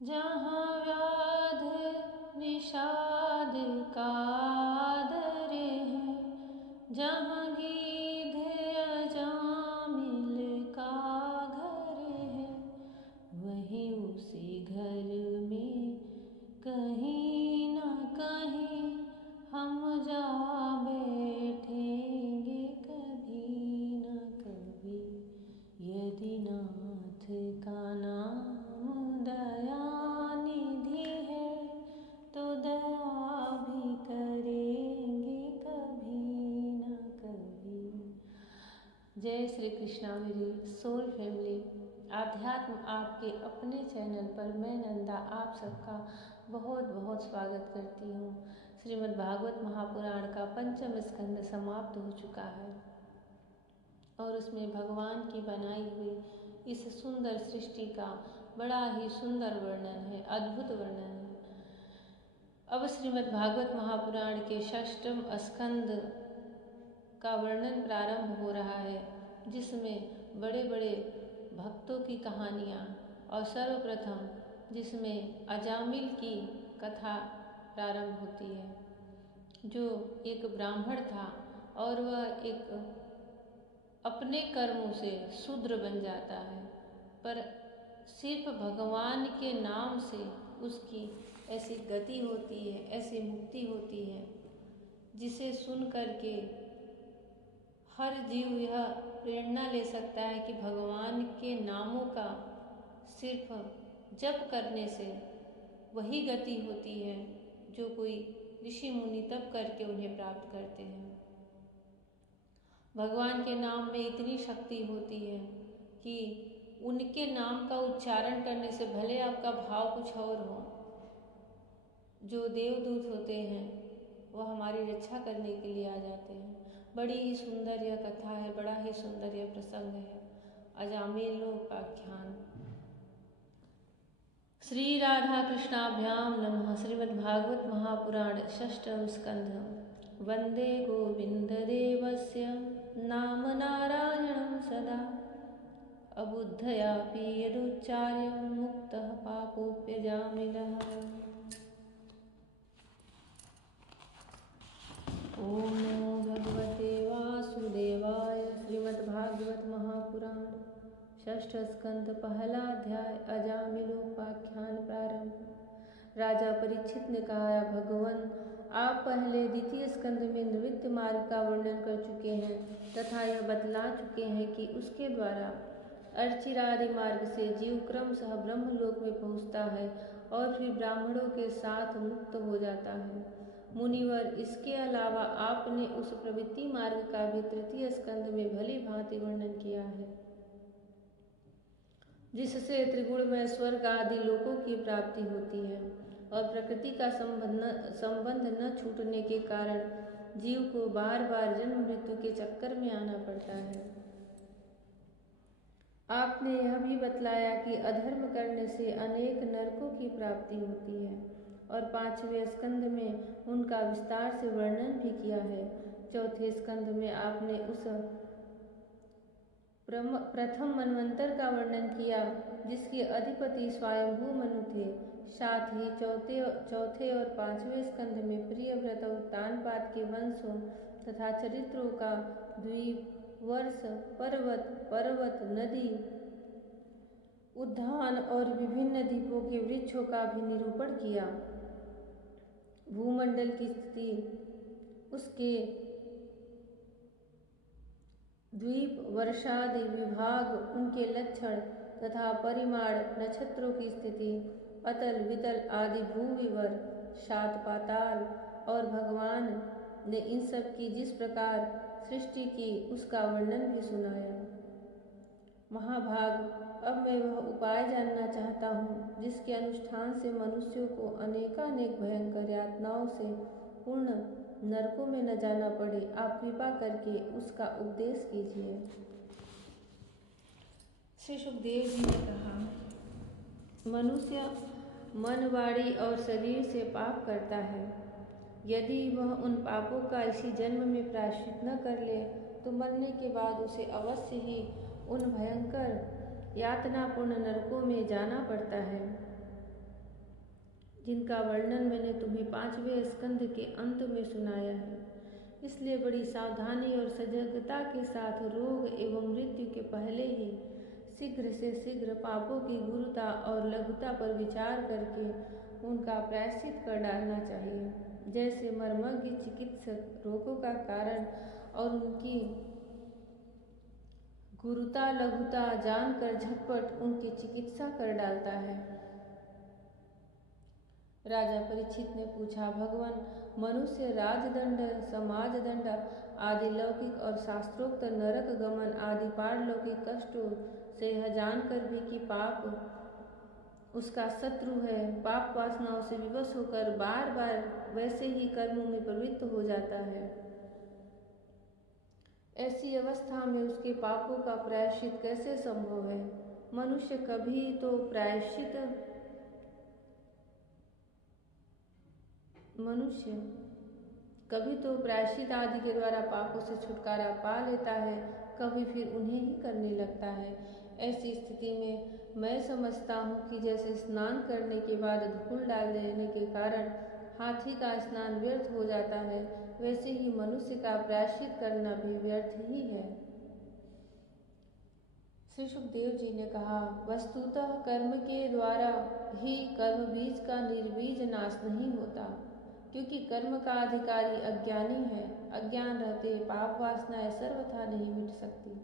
जहाँ व्याध निषाद का आदर है, जहाँ गीध अजामिल का घर है, वहीं उसी घर में कहीं न कहीं हम जा बैठेंगे कभी न कभी। यदि नाथ का नाम दयानिधि है तो दया भी करेंगे कभी न कभी। जय श्री कृष्णा मेरी सोल फैमिली। आध्यात्म आपके अपने चैनल पर मैं नंदा आप सबका बहुत बहुत स्वागत करती हूँ। श्रीमद् भागवत महापुराण का पंचम स्कंद समाप्त हो चुका है और उसमें भगवान की बनाई हुई इस सुंदर सृष्टि का बड़ा ही सुंदर वर्णन है, अद्भुत वर्णन है। अब श्रीमद् भागवत महापुराण के षष्ठम स्कंद का वर्णन प्रारंभ हो रहा है, जिसमें बड़े बड़े भक्तों की कहानियाँ और सर्वप्रथम जिसमें अजामिल की कथा प्रारंभ होती है, जो एक ब्राह्मण था और वह एक अपने कर्मों से शूद्र बन जाता है, पर सिर्फ भगवान के नाम से उसकी ऐसी गति होती है, ऐसी मुक्ति होती है, जिसे सुन करके हर जीव यह प्रेरणा ले सकता है कि भगवान के नामों का सिर्फ जप करने से वही गति होती है जो कोई ऋषि मुनि तप करके उन्हें प्राप्त करते हैं। भगवान के नाम में इतनी शक्ति होती है कि उनके नाम का उच्चारण करने से भले आपका भाव कुछ और हो, जो देवदूत होते हैं वह हमारी रक्षा करने के लिए आ जाते हैं। बड़ी ही सुंदर यह कथा है, बड़ा ही सुंदर यह प्रसंग है। अजामिलोपाख्यान। श्री राधा कृष्णाभ्याम नमः। श्रीमद्भागवत महापुराण षष्ठम स्कंध। वंदे गोविंद देवस्य नाम नारायणं सदा। अबुद्धयापि यदुच्चार्य मुक्तः पापोऽप्यजामिलः। ओम नमो भगवते वासुदेवाय। श्रीमद्भागवत महापुराण षष्ठ स्कंद पहला अध्याय अजामिलोपाख्यान प्रारंभ। राजा परीक्षित ने कहा, भगवान आप पहले द्वितीय स्कंद में निवृत्ति मार्ग का वर्णन कर चुके हैं तथा यह बतला चुके हैं कि उसके द्वारा अर्चिरादि मार्ग से जीव क्रमशः ब्रह्मलोक में पहुँचता है और फिर ब्राह्मणों के साथ मुक्त हो जाता है। मुनिवर, इसके अलावा आपने उस प्रवृत्ति मार्ग का भी तृतीय स्कंद में भली भांति वर्णन किया है, जिससे त्रिगुणमय स्वर्ग आदि लोकों की प्राप्ति होती है और प्रकृति का संबंध न छूटने के कारण जीव को बार बार जन्म मृत्यु के चक्कर में आना पड़ता है। आपने यह भी बतलाया कि अधर्म करने से अनेक नरकों की प्राप्ति होती है और पांचवें स्कंद में उनका विस्तार से वर्णन भी किया है। चौथे स्कंद में आपने उस प्रथम मनवंतर का वर्णन किया जिसके अधिपति स्वयंभू मनु थे। साथ ही चौथे और पांचवें स्कंद में प्रियव्रत और तानपाद के वंशों तथा चरित्रों का द्वीप, वर्ष, पर्वत, नदी, उद्यान और विभिन्न द्वीपों के वृक्षों का भी निरूपण किया। भूमंडल की स्थिति, उसके द्वीप, वर्षादि विभाग, उनके लक्षण तथा परिमाण, नक्षत्रों की स्थिति, अतल वितल आदि भूविवर, सात पाताल और भगवान ने इन सब की जिस प्रकार सृष्टि की उसका वर्णन भी सुनाया। महाभाग, अब मैं वह उपाय जानना चाहता हूँ जिसके अनुष्ठान से मनुष्यों को अनेकानेक भयंकर यातनाओं से पूर्ण नरकों में न जाना पड़े। आप कृपा करके उसका उपदेश कीजिए। श्री सुखदेव जी ने कहा, मनुष्य मन, वाणी और शरीर से पाप करता है। यदि वह उन पापों का इसी जन्म में प्रायश्चित न कर ले तो मरने के बाद उसे अवश्य ही उन भयंकर यातनापूर्ण नरकों में जाना पड़ता है। जिनका वर्णन मैंने तुम्हें 5वें स्कंध के अंत में सुनाया है। इसलिए बड़ी सावधानी और सजगता के साथ रोग एवं मृत्यु के पहले ही शीघ्र से शीघ्र पापों की गुरुता और लघुता पर विचार करके उनका प्रायश्चित कर डालना चाहिए। जैसे मर्मज्ञ चिकित्सक रोगों का कारण और उनकी गुरुता लघुता जानकर झटपट उनकी चिकित्सा कर डालता है। राजा परीक्षित ने पूछा, भगवान, मनुष्य राजदंड, समाजदंड आदि लौकिक और शास्त्रोक्त नरक गमन आदि पारलौकिक कष्टों से यह जानकर भी कि पाप उसका शत्रु है, पाप वासनाओं से विवश होकर बार बार वैसे ही कर्मों में प्रवृत्त हो जाता है, ऐसी अवस्था में उसके पापों का प्रायश्चित कैसे संभव है? मनुष्य कभी तो प्रायश्चित आदि के द्वारा पापों से छुटकारा पा लेता है, कभी फिर उन्हें ही करने लगता है। ऐसी स्थिति में मैं समझता हूँ कि जैसे स्नान करने के बाद धूल डाल देने के कारण हाथी का स्नान व्यर्थ हो जाता है, वैसे ही मनुष्य का प्रायश्चित करना भी व्यर्थ ही है। श्री सुखदेव जी ने कहा, वस्तुतः कर्म के द्वारा ही कर्म बीज का निर्बीज नाश नहीं होता, क्योंकि कर्म का अधिकारी अज्ञानी है। अज्ञान रहते पाप वासनाएं सर्वथा नहीं मिट सकती।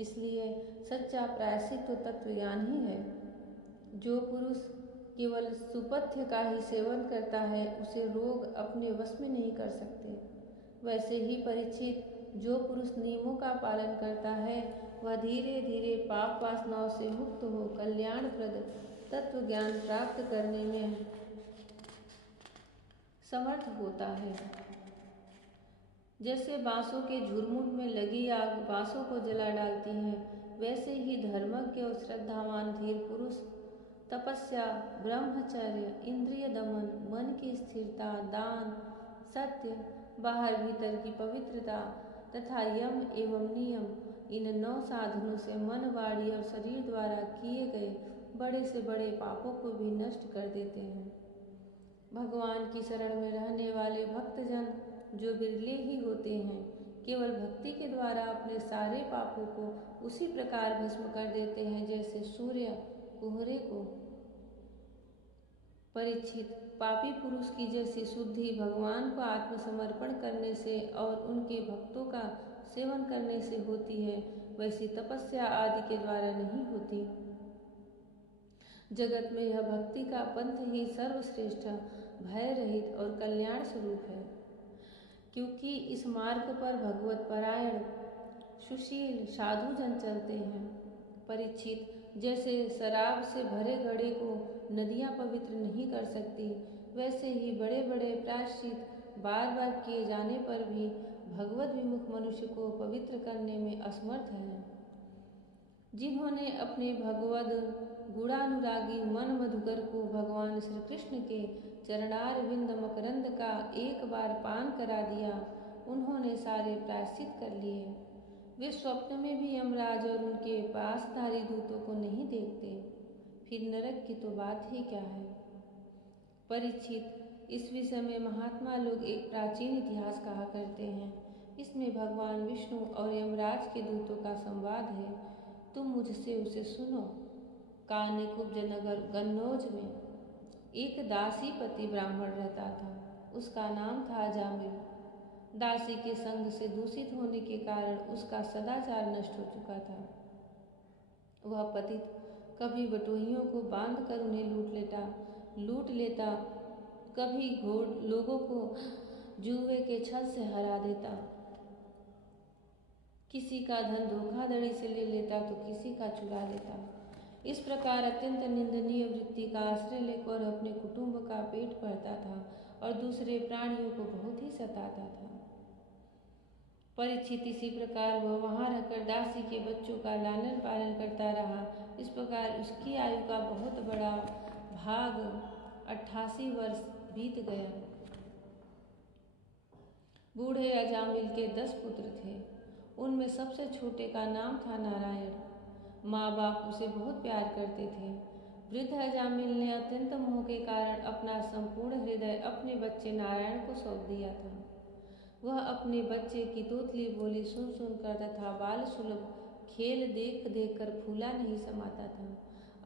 इसलिए सच्चा प्रायश्चित तो तत्वज्ञान ही है। जो पुरुष केवल सुपथ्य का ही सेवन करता है, उसे रोग अपने वश में नहीं कर सकते। वैसे ही परीक्षित, जो पुरुष नियमों का पालन करता है, वह धीरे धीरे पाप वासनाओं से मुक्त हो कल्याणप्रद तत्व ज्ञान प्राप्त करने में समर्थ होता है। जैसे बांसों के झुरमुट में लगी आग बांसों को जला डालती है, वैसे ही धर्मज्ञ और श्रद्धावान धीर पुरुष तपस्या, ब्रह्मचर्य, इंद्रिय दमन, मन की स्थिरता, दान, सत्य, बाहर भीतर की पवित्रता तथा यम एवं नियम, इन 9 साधनों से मन, वाणी और शरीर द्वारा किए गए बड़े से बड़े पापों को भी नष्ट कर देते हैं। भगवान की शरण में रहने वाले भक्तजन जो बिरले ही होते हैं, केवल भक्ति के द्वारा अपने सारे पापों को उसी प्रकार भस्म कर देते हैं जैसे सूर्य कोहरे को। परीक्षित, पापी पुरुष की जैसी शुद्धि भगवान को आत्मसमर्पण करने से और उनके भक्तों का सेवन करने से होती है, वैसी तपस्या आदि के द्वारा नहीं होती। जगत में यह भक्ति का पंथ ही सर्वश्रेष्ठ, भय रहित और कल्याण स्वरूप है, क्योंकि इस मार्ग पर भगवत परायण सुशील साधु जन चलते हैं। परीक्षित, जैसे शराब से भरे घड़े को नदियाँ पवित्र नहीं कर सकती, वैसे ही बड़े बड़े प्रायश्चित बार बार किए जाने पर भी भगवत विमुख मनुष्य को पवित्र करने में असमर्थ हैं। जिन्होंने अपने भगवद गुणानुरागी मन मधुकर को भगवान श्री कृष्ण के चरणार विंद मकरंद का एक बार पान करा दिया, उन्होंने सारे प्रायश्चित कर लिए। वे स्वप्न में भी यमराज और उनके पासधारी दूतों को नहीं देखते, फिर नरक की तो बात ही क्या है। परीक्षित, इस विषय में महात्मा लोग एक प्राचीन इतिहास कहा करते हैं। इसमें भगवान विष्णु और यमराज के दूतों का संवाद है। तुम मुझसे उसे सुनो। कान्यकुब्ज नगर गन्नौज में एक दासीपति ब्राह्मण रहता था। उसका नाम था जामिल। दासी के संग से दूषित होने के कारण उसका सदाचार नष्ट हो चुका था। वह पतित कभी बटोहियों को बांधकर उन्हें लूट लेता, कभी लोगों को जुए के छल से हरा देता, किसी का धन धोखाधड़ी से ले लेता तो किसी का चुरा लेता। इस प्रकार अत्यंत निंदनीय वृत्ति का आश्रय लेकर अपने कुटुंब का पेट भरता था और दूसरे प्राणियों को बहुत ही सताता था। परीक्षित, इसी प्रकार वह वहाँ रहकर दासी के बच्चों का लालन पालन करता रहा। इस प्रकार उसकी आयु का बहुत बड़ा भाग 88 वर्ष बीत गया। बूढ़े अजामिल के 10 पुत्र थे। उनमें सबसे छोटे का नाम था नारायण। माँ बाप उसे बहुत प्यार करते थे। वृद्ध अजामिल ने अत्यंत मोह के कारण अपना संपूर्ण हृदय अपने बच्चे नारायण को सौंप दिया था। वह अपने बच्चे की तोतली बोली सुन सुनकर तथा बाल सुलभ खेल देख देख कर फूला नहीं समाता था।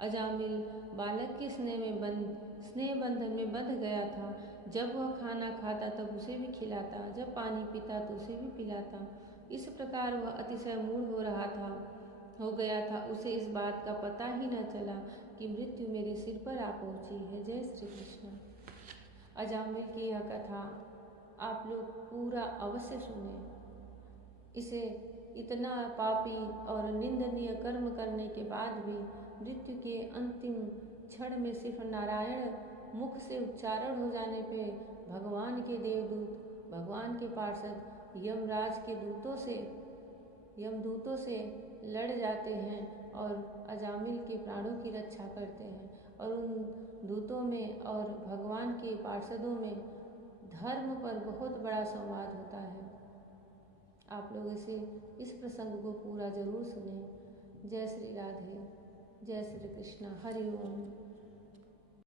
अजामिल बालक के स्नेह बंधन में बंध गया था। जब वह खाना खाता तब उसे भी खिलाता, जब पानी पीता तो उसे भी पिलाता। इस प्रकार वह अतिशय मूढ़ हो गया था। उसे इस बात का पता ही न चला कि मृत्यु मेरे सिर पर आ पहुंची है। जय श्री कृष्ण। अजामिल की यह कथा आप लोग पूरा अवश्य सुने। इसे इतना पापी और निंदनीय कर्म करने के बाद भी मृत्यु के अंतिम क्षण में सिर्फ नारायण मुख से उच्चारण हो जाने पे भगवान के देवदूत, भगवान के पार्षद यमराज के यमदूतों से लड़ जाते हैं और अजामिल के प्राणों की रक्षा करते हैं। और उन दूतों में और भगवान के पार्षदों में धर्म पर बहुत बड़ा संवाद होता है। आप लोग इस प्रसंग को पूरा जरूर सुने। जय श्री राधे, जय श्री कृष्ण, हरि ओम।